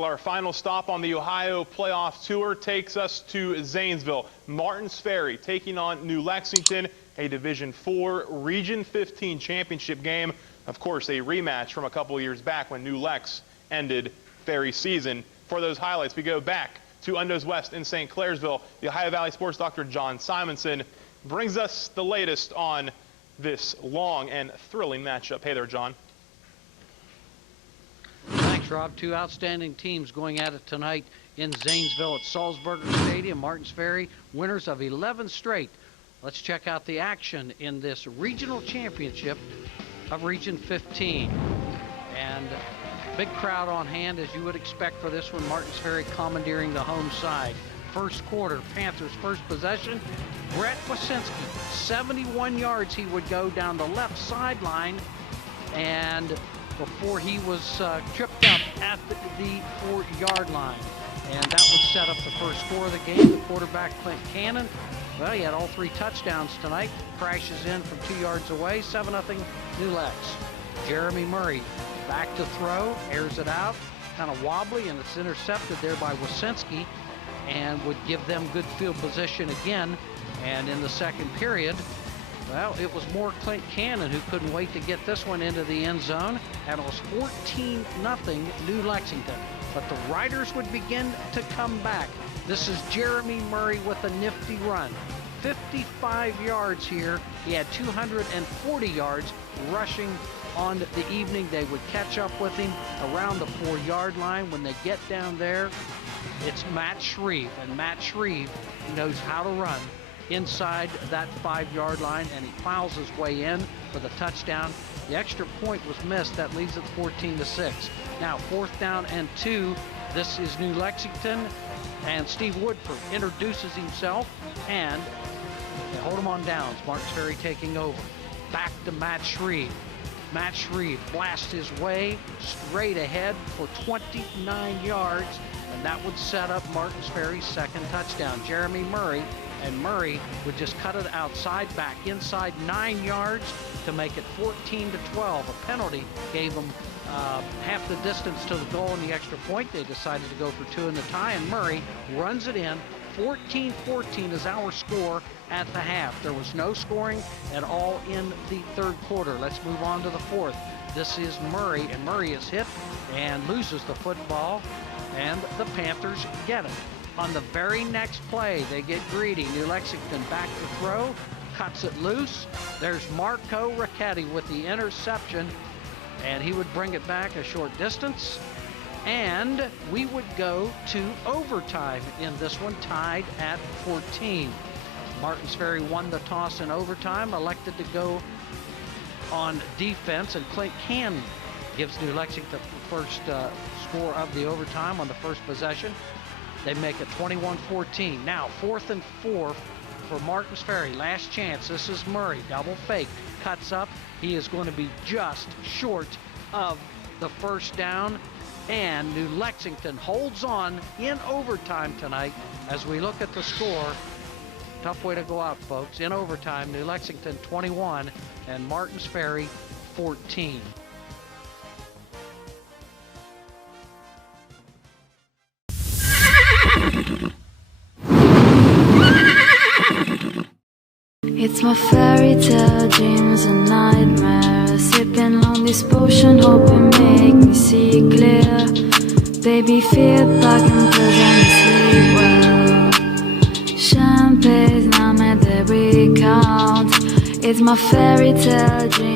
Well, our final stop on the Ohio playoff tour takes us to Zanesville. Martin's Ferry taking on New Lexington, a Division IV Region 15 championship game. Of course, a rematch from a couple years back when New Lex ended Ferry's season. For those highlights, we go back to Undos West in St. Clairsville. The Ohio Valley Sports Doctor John Simonson brings us the latest on this long and thrilling matchup. Hey there, John. Thanks, Rob. Two outstanding teams going at it tonight in Zanesville at Sulsberger Stadium. Martin's Ferry, winners of 11 straight. Let's check out the action in this regional championship of Region 15. And big crowd on hand, as you would expect for this one. Martin's Ferry commandeering the home side. First quarter, Panthers first possession. Brett Wasinski, 71 yards he would go down the left sideline, and before he was tripped up at the 4-yard line. And that would set up the first score of the game. The quarterback, Clint Cannon, well, he had all 3 touchdowns tonight. Crashes in from 2 yards away, 7-0 New Lex. Jeremy Murray back to throw, airs it out, kind of wobbly, and it's intercepted there by Wasinski, and would give them good field position again. And in the second period, well, it was more Clint Cannon who couldn't wait to get this one into the end zone, and it was 14-0 New Lexington. But the Riders would begin to come back. This is Jeremy Murray with a nifty run. 55 yards here. He had 240 yards rushing on the evening. They would catch up with him around the 4-yard line. When they get down there, it's Matt Shreve, and Matt Shreve knows how to run inside that 5-yard line, and he plows his way in for the touchdown. The extra point was missed. That leaves it 14-6. Now 4th down and 2. This is New Lexington, and Steve Woodford introduces himself, and they hold him on downs. Martin's Ferry taking over. Back to Matt Shreve. Matt Shreve blasts his way straight ahead for 29 yards, and that would set up Martin's Ferry's second touchdown. Jeremy Murray, and Murray would just cut it outside, back inside 9 yards to make it 14-12. A penalty gave them half the distance to the goal and the extra point. They decided to go for 2 in the tie, and Murray runs it in. 14-14 is our score at the half. There was no scoring at all in the third quarter. Let's move on to the fourth. This is Murray, and Murray is hit and loses the football, and the Panthers get it. On the very next play, they get greedy. New Lexington back to throw, cuts it loose. There's Marco Ricchetti with the interception, and he would bring it back a short distance. And we would go to overtime in this one, tied at 14. Martin's Ferry won the toss in overtime, elected to go on defense, and Clint Cannon gives New Lexington the first score of the overtime on the first possession. They make it 21-14. Now 4th and 4 for Martin's Ferry. Last chance. This is Murray. Double fake. Cuts up. He is going to be just short of the first down. And New Lexington holds on in overtime tonight. As we look at the score, tough way to go out, folks. In overtime, New Lexington 21 and Martin's Ferry 14. It's my fairy tale dreams and nightmares. Sipping on this potion, hoping make me see clear. Baby, feel back and sleep well. Champagne's now made the recount. It's my fairy tale dreams.